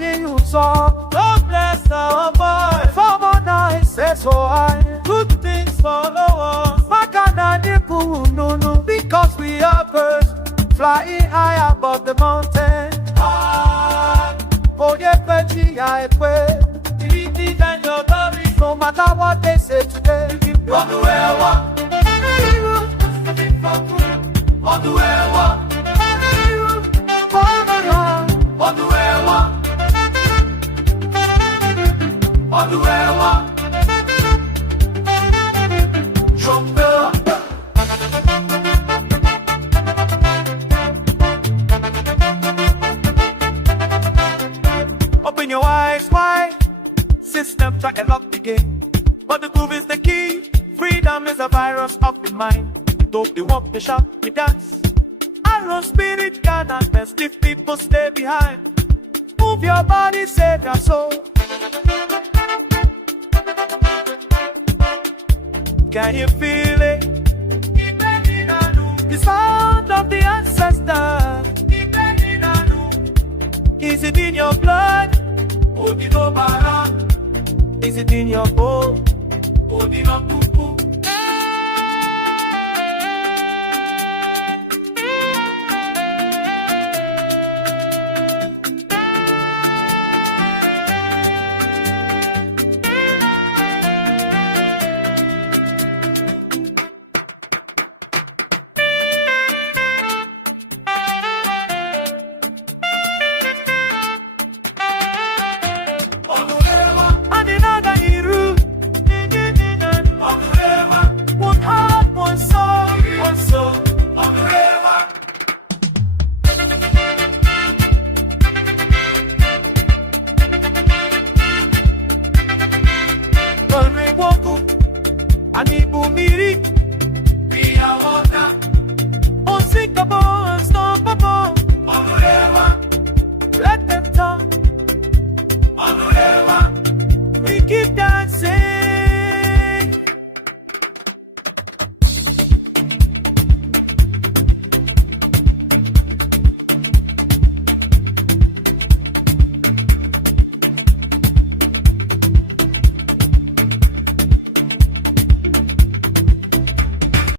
you saw. God bless our boy. Former night says so high. Good things follow us. Because we are birds flying high above the mountain. Oh, yeah, Betty, I pray. No matter what they say today. On the way I walk. On the way I walk. On the way I walk. On the way I walk. Open your eyes wide. System try and lock the game, but the groove is the key. Freedom is a virus of the mind. Dope they walk, they shout, they dance. Arrow spirit cannot best if people stay behind. Move your body, save your soul. Can you feel it? The sound of the ancestors. Is it in your blood? Is it in your bones?